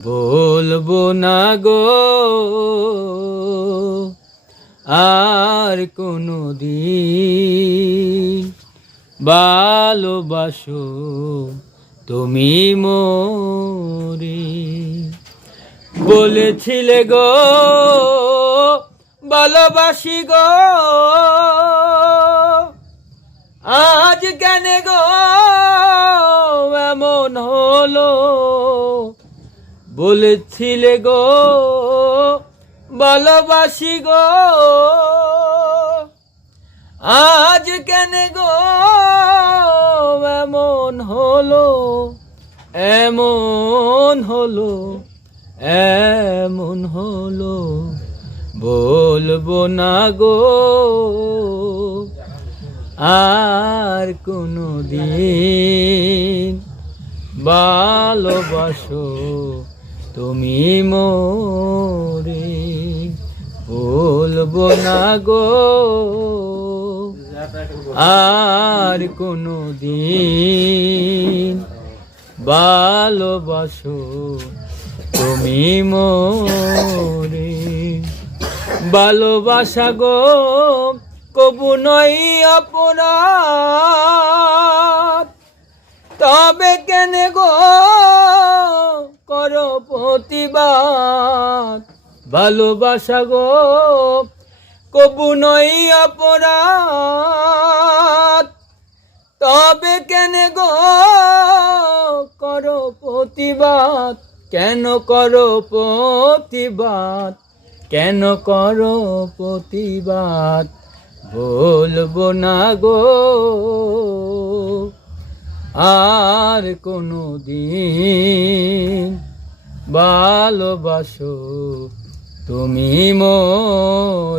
বলবো না গো আর কোনদিন, ভালোবাসো তুমি মোরে। বলেছিলে গো ভালোবাসি গো, আজ কেন গো এমন হলো। বলেছিলে গো ভালোবাসি গো, আজ কেন গো এমন হলো, এমন হলো, এমন হলো। বলবো না গো আর কোনদিন, ভালোবাসো তুমি মোরে। বলবো না গো আর কোনদিন, ভালোবাসো তুমি মোরে। ভালোবাসা গো কবু নয় অপরাধ, তবে কেন গো করো প্রতিবাদ। ভালোবাসা গো কবু নয় অপরাধ, তবে কেন গো করো প্রতিবাদ। কেন করো প্রতিবাদ, কেন করো প্রতিবাদ। বলবো না গো আর কোনদিন, ভালোবাসো তুমি মোরে।